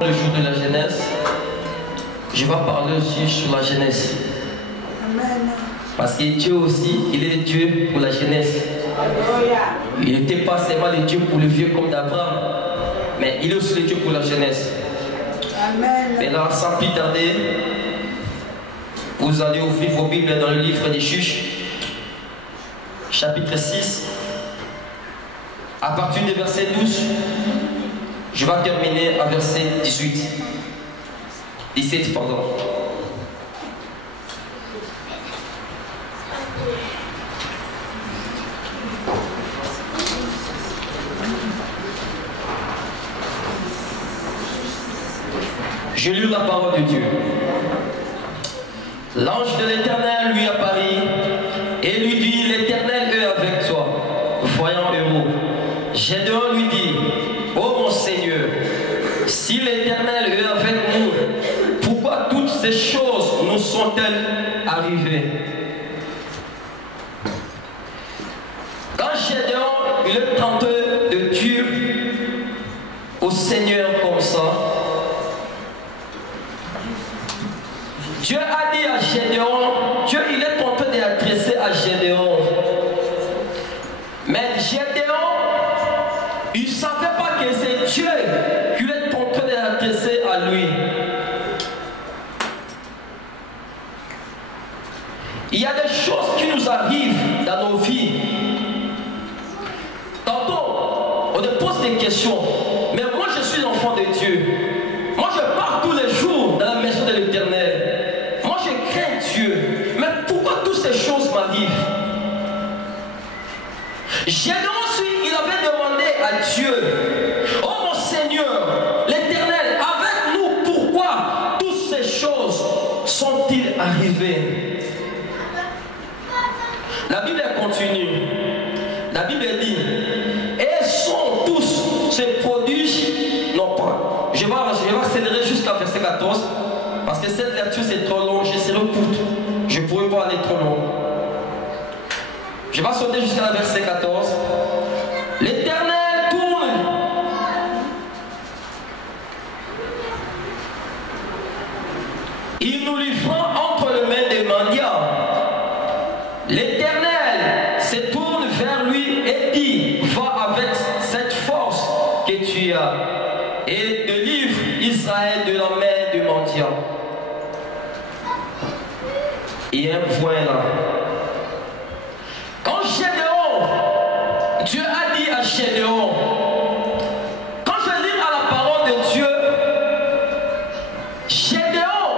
Le jour de la jeunesse, je vais parler aussi sur la jeunesse. Amen. Parce que Dieu aussi, il est Dieu pour la jeunesse. Il n'était pas seulement le Dieu pour le vieux comme d'Abraham, mais il est aussi le Dieu pour la jeunesse. Amen. Maintenant, sans plus tarder, vous allez ouvrir vos Bibles dans le livre des Juges, chapitre 6, à partir du verset 12, je vais terminer à verset 17, pardon. Je lis la parole de Dieu. L'ange de l'Éternel lui apparut et lui dit: l'Éternel est avec toi, voyant héros. Gédéon lui dit: ô mon Seigneur, si l'Éternel est avec nous, pourquoi toutes ces choses nous sont-elles arrivées? Quand Gédéon il est tenté de dire au Seigneur comme ça, Dieu a dit à Gédéon, Dieu il est tenté d'adresser à Gédéon. Mais Gédéon, il ne savait pas que c'est Dieu qui est tenté d'adresser à lui. Il y a des choses qui nous arrivent dans nos vies. Tantôt, on te pose des questions. Mais moi je suis l'enfant de Dieu. Moi je pars tous les jours dans la maison de l'Éternel. Dieu, mais pourquoi toutes ces choses m'arrivent? Gédéon aussi, il avait demandé à Dieu: oh mon Seigneur, l'Éternel, avec nous, pourquoi toutes ces choses sont-ils arrivées? La Bible continue. La Bible dit: et sont tous ces produits, non pas. Je vais accélérer jusqu'à verset 14. Parce que cette lecture c'est trop long, je serai courte. Je ne pourrai pas aller trop long. Je vais sauter jusqu'à verset 14. L'Éternel tourne. Il nous livra entre les mains des mendiants. L'Éternel se tourne vers lui et dit: va avec cette force que tu as et délivre Israël de la main des mendiants. Il y a un point là. Quand Gédéon, Dieu a dit à Gédéon, quand je lis à la parole de Dieu, Gédéon,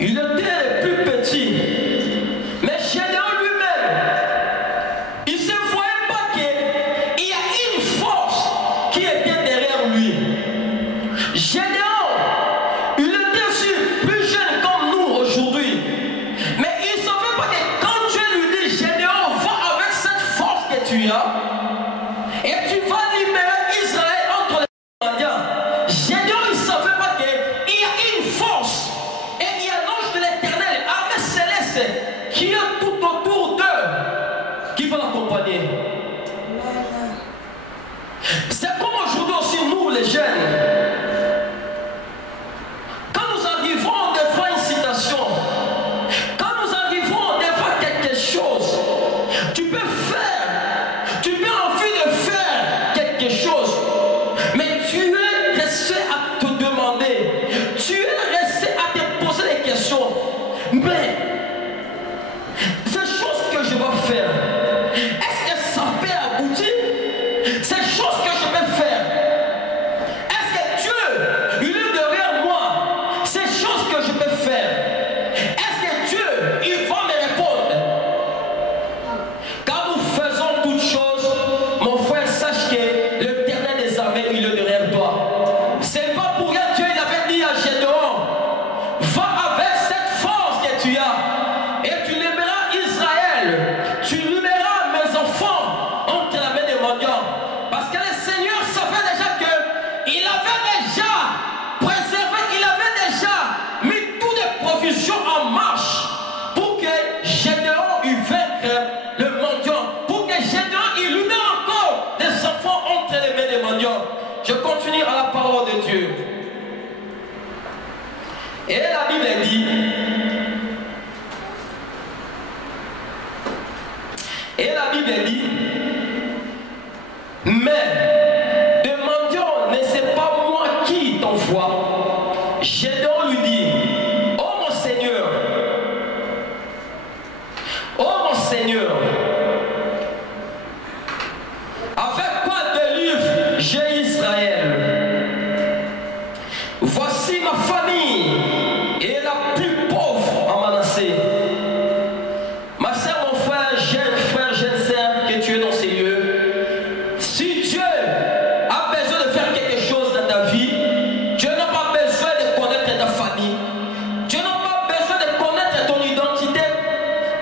il était le plus petit. Mais Gédéon lui-même, il ne se voyait pas qu'il y a une force qui était derrière lui. Gédéon, et tu vas libérer Israël entre les mendiants. Gédéon ne savait pas qu'il y a une force et il y a l'ange de l'Éternel, armée céleste, qui est tout autour d'eux, qui va l'accompagner. C'est comme aujourd'hui aussi nous les jeunes. parole de Dieu. Et la Bible dit, mais demandons, ne c'est pas moi qui t'envoie. Gédéon lui dit, oh mon Seigneur, avec quoi délivre-je Israël? Voici ma famille et la plus pauvre en Manassé. Ma soeur, mon frère, jeune sœur, que tu es dans ces lieux, si Dieu a besoin de faire quelque chose dans ta vie, Dieu n'a pas besoin de connaître ta famille, Dieu n'a pas besoin de connaître ton identité,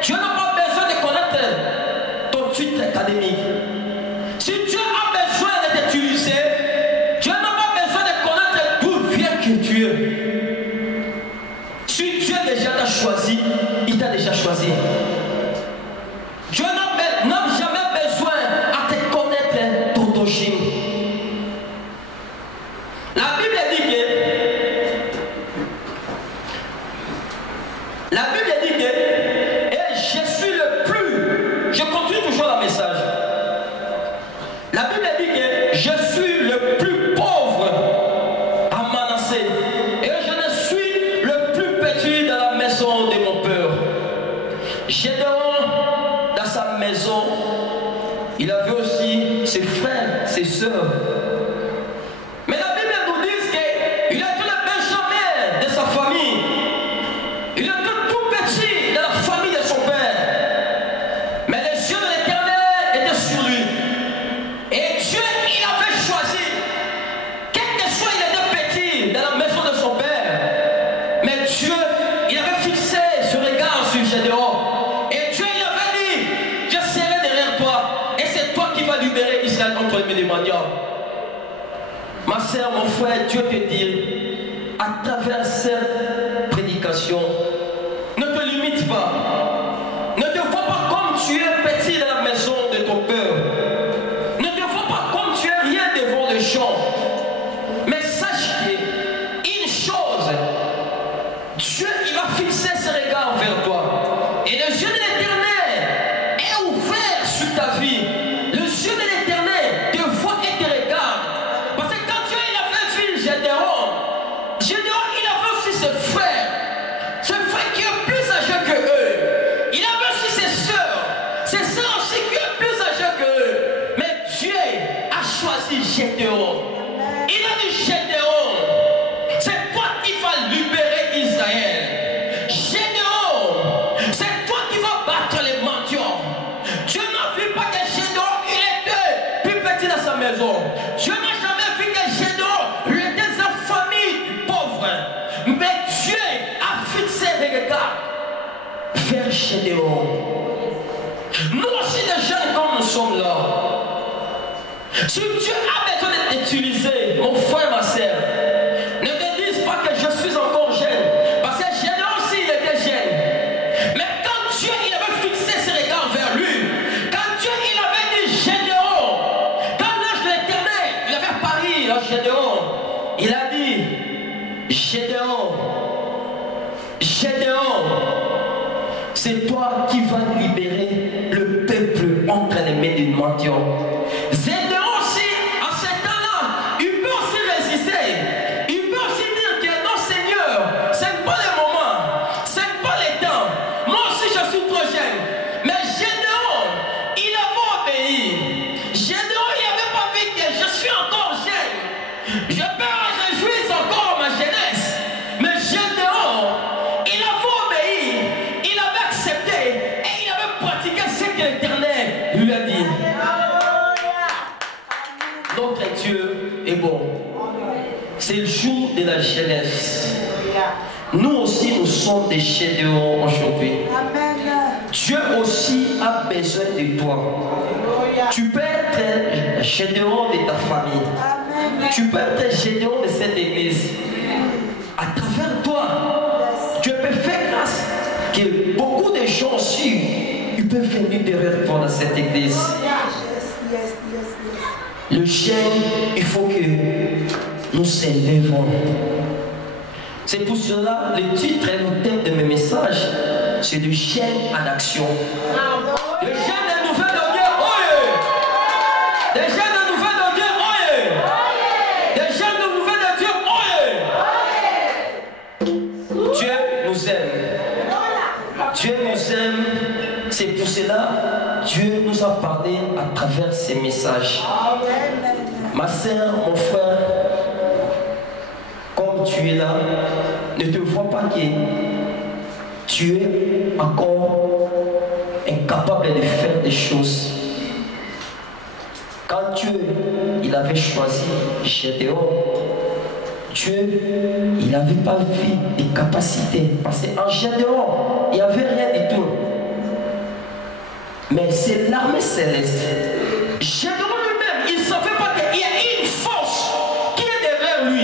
Dieu n'a pas besoin de connaître ton titre académique. Si Dieu a besoin de t'utiliser, Dieu n'a pas besoin de connaître d'où vient que tu es. Si Dieu déjà t'a choisi, il t'a déjà choisi. Dieu n'a jamais besoin à te connaître ton origine. La Bible dit que, et je suis le plus, je continue toujours le message. La Bible dit que je suis le plus pauvre à Manassé et je ne suis le plus petit dans la maison de mon père. Gédéon, dans sa maison, il avait aussi ses frères, ses sœurs. Mais la Bible nous dit qu'il était le Benjamin de sa famille. Il était tout petit dans la famille de son père. Mais les yeux de l'Éternel étaient sur lui. Et Dieu, il avait choisi, quel que soit il était petit dans la maison de son père, mais Dieu, il avait fixé ce regard sur Gédéon. Et Dieu, il avait dit, je serai derrière toi, et c'est toi qui vas libérer Israël contre les Madian. Ma soeur, mon frère, Dieu te dit, à travers cette prédication, ne te limite pas. Ne te vois pas comme tu es petit dans la maison de ton père. Ne te vois pas comme tu es rien devant les gens. Mais sache qu'une chose, Dieu, il va fixer ses regards vers toi. Et le yeux de l'Éternel est ouvert sur ta vie. Le yeux de l'Éternel te voit et te regarde. Parce que quand Dieu, il avait vu Gédéon, il avait aussi ses frères. Ses frères qui est plus âgés que eux. Il avait aussi ses sœurs aussi qui est plus âgées que eux. Mais Dieu a choisi Gédéon. Il a dit Gédéon, c'est toi qui vas libérer Israël. Gédéon, c'est toi qui vas battre les mendiants. Dieu n'a vu pas que Gédéon, il était plus petit dans sa maison. Dieu n'a jamais vu que Gédéon, il était dans sa famille pauvre. Mais Dieu a fixé les regards vers Gédéon. Nous aussi, les jeunes, comme nous sommes là, si Dieu a besoin de t'utiliser, mon frère, ma soeur, ne te dise pas que je suis encore jeune. Parce que Gédéon aussi, il était jeune. Mais quand Dieu, il avait fixé ses regards vers lui, quand Dieu, il avait dit Gédéon, quand l'ange de l'Éternel, il avait parlé à Gédéon, il a dit Gédéon, c'est toi qui vas libérer le peuple entre les mains du mendiant. Gédéon aussi, à ce temps-là, il peut aussi résister. Il peut aussi dire que non, Seigneur, ce n'est pas le moment, ce n'est pas le temps. Moi aussi, je suis trop jeune. Mais Gédéon, il avait obéi. Gédéon, il n'avait pas vu que je suis encore jeune. Je peux me réjouir encore ma jeunesse. Mais Gédéon, il avait obéi, il avait accepté et il avait pratiqué ce que l'Éternel lui a dit. Notre Dieu est bon. C'est le jour de la jeunesse. Nous aussi, nous sommes des Gédéons aujourd'hui. Dieu aussi a besoin de toi. Tu peux être Gédéon de ta famille. Tu peux être Gédéon de cette église. À travers toi, Dieu peut faire grâce que beaucoup de gens aussi, ils peuvent venir derrière toi dans cette église. Le jeune, il faut que nous nous élevons. C'est pour cela le titre et le thème de mes messages, c'est du jeûne en action. Le jeûne des nouvelles de Dieu, oyez! Des jeûnes de nouvelles de Dieu, oyez! Des jeûnes de nouvelles de Dieu, oyez! Dieu nous aime. Dieu nous aime. C'est pour cela Dieu nous a parlé à travers ces messages. Ma soeur, mon frère, comme tu es là, ne te vois pas que tu es encore incapable de faire des choses. Quand Dieu, il avait choisi Gédéon, Dieu, il n'avait pas vu des capacités. Parce qu'en Gédéon, il n'y avait rien du tout. Mais c'est l'armée céleste. Gédéon lui-même, il ne savait pas qu'il y a une force qui est derrière lui.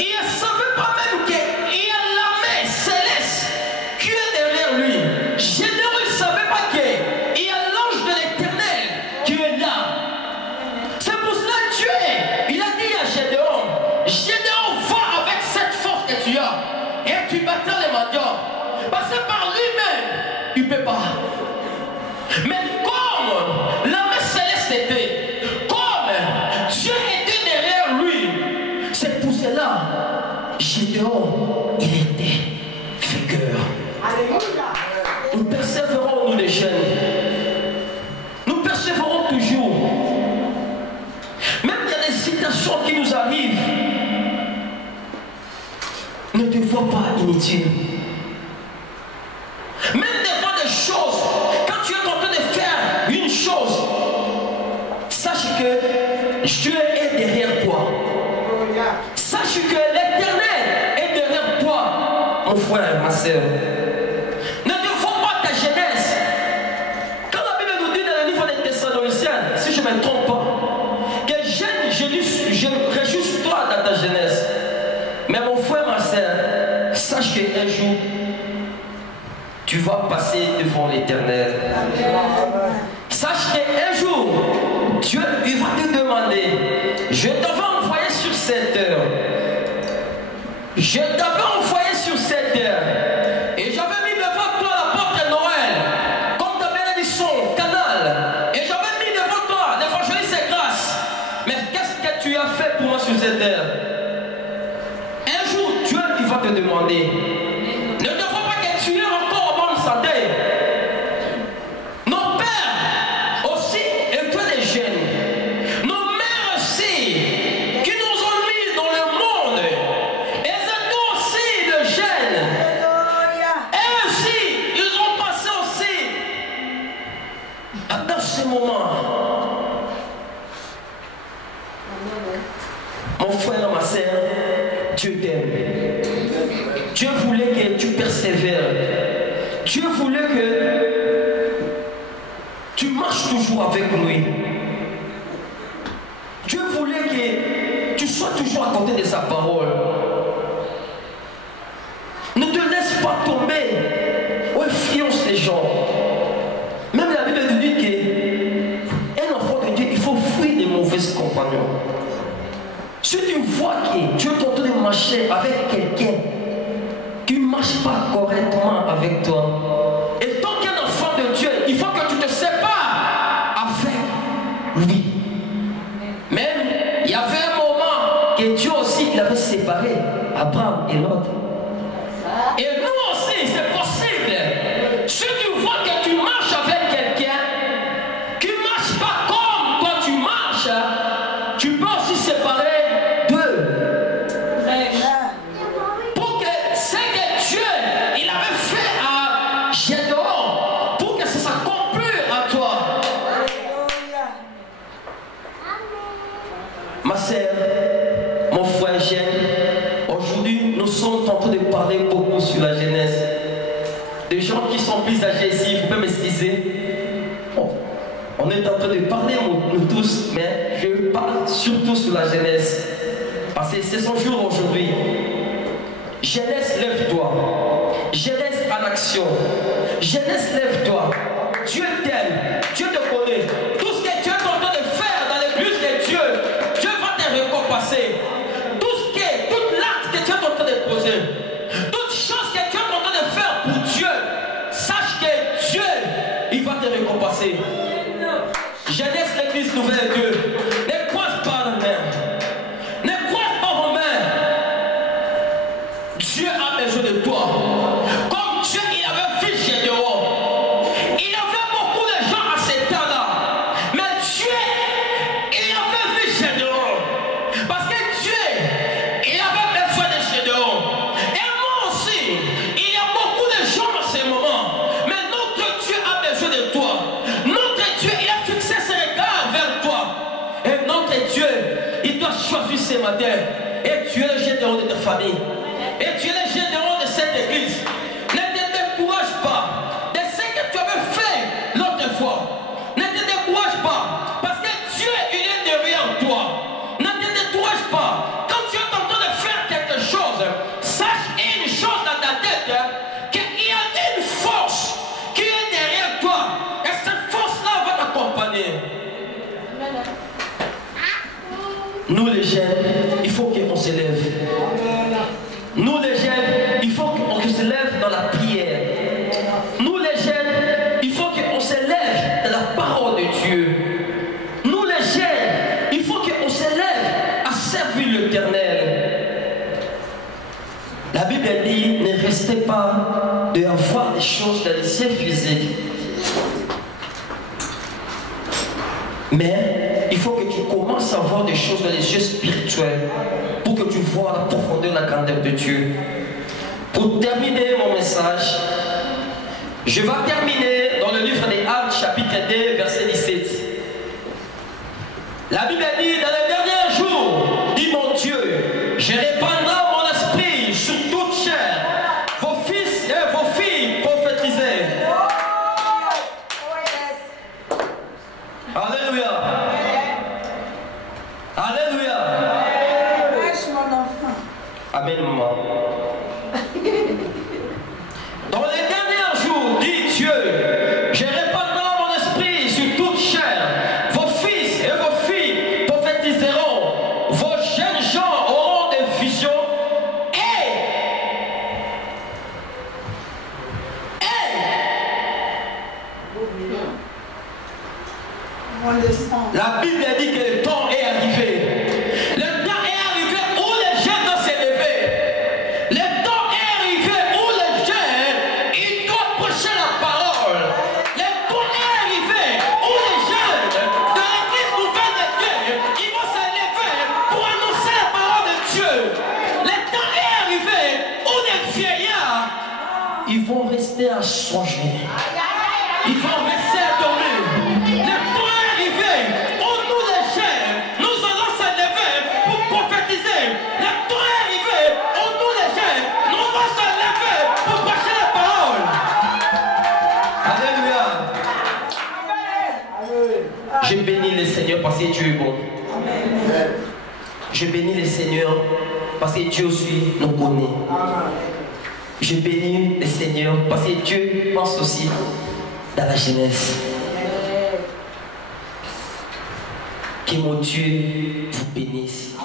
Il ne savait pas même qu'il y a l'armée céleste qui est derrière lui. Gédéon, il ne savait pas qu'il y a l'ange de l'Éternel qui est là. C'est pour cela que Dieu, il a dit à Gédéon, Gédéon, va avec cette force que tu as et tu battras les mendiants. Parce que par lui-même, il ne peut pas. Mais comme l'armée céleste était, comme Dieu était derrière lui, c'est pour cela, Gédéon, il était vainqueur. Nous persévérons, nous les jeunes. Nous persévérons toujours. Même il y a des situations qui nous arrivent. Ne te vois pas inutile. Même devant des choses, quand tu es en train de faire une chose, sache que Dieu est derrière toi. Sache que l'Éternel est derrière toi, mon frère, ma soeur. Ne te vois pas ta jeunesse. Quand la Bible nous dit dans le livre des Thessaloniciens, si je ne me trompe pas, que jeune, réjouis-toi dans ta jeunesse. Mais mon frère, ma soeur, sache qu'un jour, tu vas passer devant l'Éternel. Sache qu'un jour, Dieu il va te demander, je t'avais envoyé sur cette heure. Je t'avais envoyé sur cette heure. Et j'avais mis devant toi la porte de Noël, comme ta bénédiction, canal. Et j'avais mis devant toi l'évangéliste et grâce. Mais qu'est-ce que tu as fait pour moi sur cette heure? Un jour, Dieu il va te demander. Ne te vois pas que tu es encore en bonne santé. Nos pères aussi, et toi les jeunes, nos mères aussi, qui nous ont mis dans le monde, elles étaient aussi de jeunes. Elles aussi, ils ont passé aussi dans ce moment. Mon frère, ma soeur, Dieu t'aime. Dieu voulait que tu persévères. Dieu voulait que tu marches toujours avec lui. Dieu voulait que tu sois toujours à côté de sa parole. Ne te laisse pas tomber aux influences des gens. Même la Bible nous dit qu'un enfant de Dieu, il faut fuir les mauvais compagnons. Si tu vois que tu es en train de marcher avec quelqu'un qui ne marche pas correctement avec toi, et tant qu'un enfant de Dieu, il faut que tu te sépares avec lui. Même, il y avait un moment que Dieu aussi, il avait séparé Abraham et Lot. Et nous aussi, c'est possible. Si tu vois que tu marches avec quelqu'un qui ne marche pas comme toi tu marches, tu peux aussi séparer d'eux. Pour que ce que Dieu il avait fait à Gédéon, pour que ça s'accomplisse à toi. Ma sœur, mon frère jeune, aujourd'hui nous sommes en train de parler beaucoup sur la jeunesse. Des gens qui sont plus âgés ici, vous pouvez m'excuser. On est en train de parler, nous tous, mais je parle surtout sur la jeunesse. Parce que c'est son jour aujourd'hui. Jeunesse, lève-toi. Jeunesse en action. Jeunesse, lève-toi. Dieu t'aime. Dieu te connaît. Tout ce que tu es en train de faire dans l'église de Dieu, Dieu va te récompenser. Tout ce exaucer. Toute chose que tu es en train de faire pour Dieu, sache que Dieu, il va te récompenser. Jeunesse l'église nouvelle de Dieu. Ne croise pas la main. Ne croise pas vos mains. Dieu a besoin de toi. Comme Dieu, il avait vu Gédéon. Il avait beaucoup de gens à ce temps-là. Mais Dieu, il avait vu Gédéon. Parce que Dieu, il avait besoin de Gédéon. Et moi aussi, il y a beaucoup de gens en ce moment. Mais notre Dieu a besoin de toi. Notre Dieu, il a fixé ses regards vers toi. Et notre Dieu, il doit choisir ce matin. Et tu es le Gédéon de ta famille. Et tu es le Gédéon de cette église. Ne te décourage pas de ce que tu avais fait l'autre fois. Ne te décourage pas. Parce que Dieu, il est derrière toi. Ne te décourage pas. Quand tu es en train de faire quelque chose, sache une chose dans ta tête, qu'il y a une force qui est derrière toi. Et cette force-là va t'accompagner. Nous les jeunes, il faut qu'on se lève. Nous les jeunes, il faut qu'on se lève dans la prière. Nous les jeunes, il faut qu'on se lève dans la parole de Dieu. Nous les jeunes, il faut qu'on se lève à servir l'Éternel. La Bible dit, ne restez pas de avoir des choses dans les cieux physiques. Mais il faut que tu commences à voir des choses dans les yeux spirituels pour que tu vois la profondeur, la grandeur de Dieu. Pour terminer mon message, je vais terminer dans le livre des Actes, chapitre 2, verset 17. La Bible dit, dans les derniers jours, dit mon Dieu, je répandrai mon esprit sur toute chair. Vos fils et vos filles prophétisez. Alléluia. Alléluia. Lâche mon enfant. Amen, maman. Dans les derniers jours, dit Dieu, je répandrai mon esprit sur toute chair. Vos fils et vos filles prophétiseront. Vos jeunes gens auront des visions. La Bible dit que le temps est arrivé. Le temps est arrivé où les jeunes doivent se lever. Le temps est arrivé où les jeunes, ils doivent prêcher la parole. Le temps est arrivé où les jeunes de l'église nouvelle de Dieu, ils vont se lever pour annoncer la parole de Dieu. Le temps est arrivé où les vieillards, ils vont rester à songer. Ils vont rester à dormir. Le temps est arrivé où nous les jeunes, nous allons se lever pour prophétiser. Le temps est arrivé où nous les jeunes, nous allons se lever pour prêcher la parole. Alléluia. Je bénis le Seigneur parce que Dieu est bon. Je bénis le Seigneur parce que Dieu aussi nous connaît. Je bénis le Seigneur parce que Dieu pense aussi dans la jeunesse. Que mon Dieu vous bénisse.